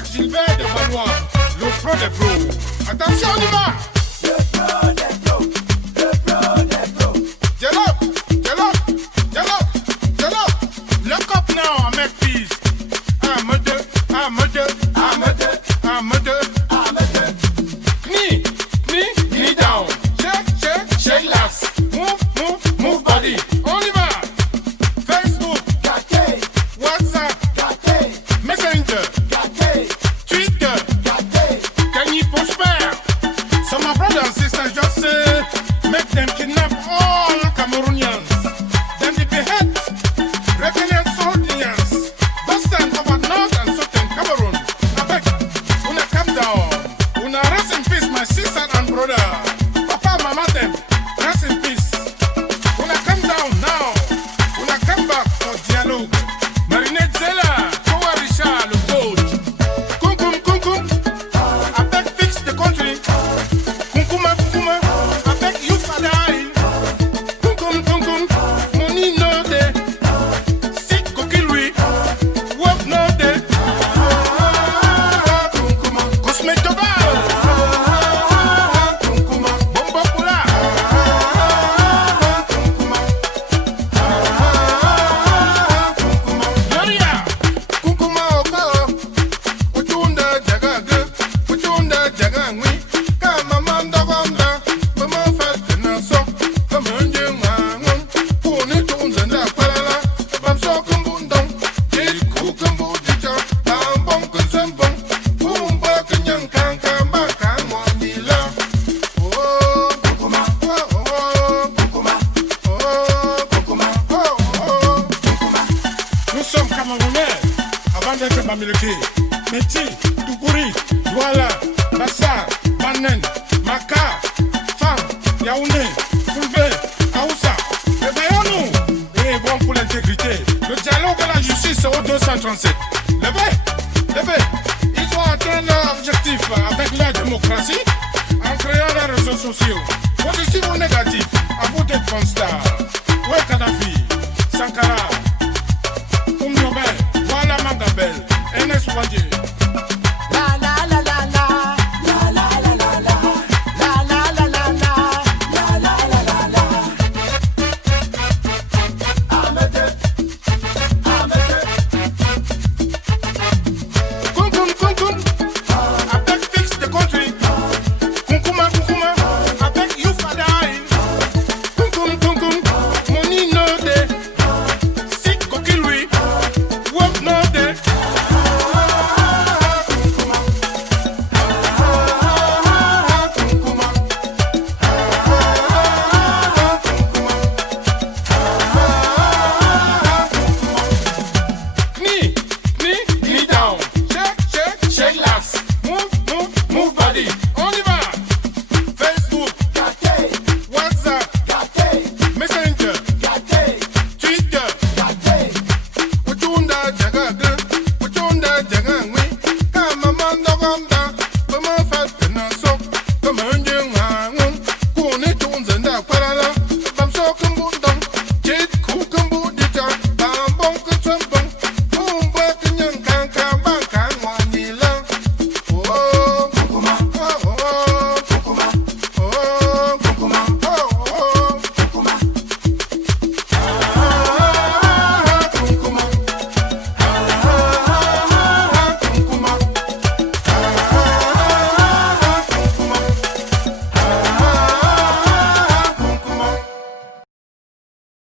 avec Gilbert de Valois, le pro des pros. Attention, on y va! Le pro des pros, le pro des pros. Dialogue, dialogue, dialogue, dialogue. Lock up now, I make peace. I'm a deux, I'm a deux, I'm a deux, I'm a deux, I'm a deux. Knee, knee, knee down. Shake, shake, shake lass. Move, move, move body. On y va! Facebook, Gâté, WhatsApp, gâté, Messenger, gâté, Twitter. gâté. Can you prosper? So my brothers and sisters just say, make them kidnap all Cameroonians. Then they behead rebellion soldiers. Boston over north and southern Cameroon. I beg, una calm down. Una rest in peace, my sister and brother. Papa, mama, them, rest in peace. Una calm down now. Una come back for dialogue. Marinette Zella, Kowa Richard, le coach. Kum kum kum kum. I beg fix the country. Kunkuma kunkuma. I beg youth are dying. Kum kum kum kum. Money no day. Sick go kill we. Work no day. Kunkuma. Cosme Tobal. Kunkuma. Bomba Pula. Kunkuma. Kunkuma. Gloria. Kunkuma oko. Uchunda jagaga. Uchunda jagangwi. Kama mandogonda. Mama fete na so. Kama nje ngwangon. Kuni tunza nda kwalala. Bamso kumbundong. Jiku kumbudija. Bambong kunsembong. Kumba kenyang kangka maka ngwanila. Oh, Kunkuma, oh, oh, kunkuma, oh, kunkuma, oh, oh. kunkuma. Nous sommes Camerounais avant d'être Bamileke. Métis, Toukouri, Douala, Bassa, Banen, Maka, Fam, Yaoundé, Fulbe, Aoussa. Réveillons-nous et bon pour l'intégrité. Le dialogue et la justice au 237. Levez, levez. Ils ont atteint leur objectif avec la démocratie en créant les réseaux sociaux. Positif ou négatif, à vous d'être constat.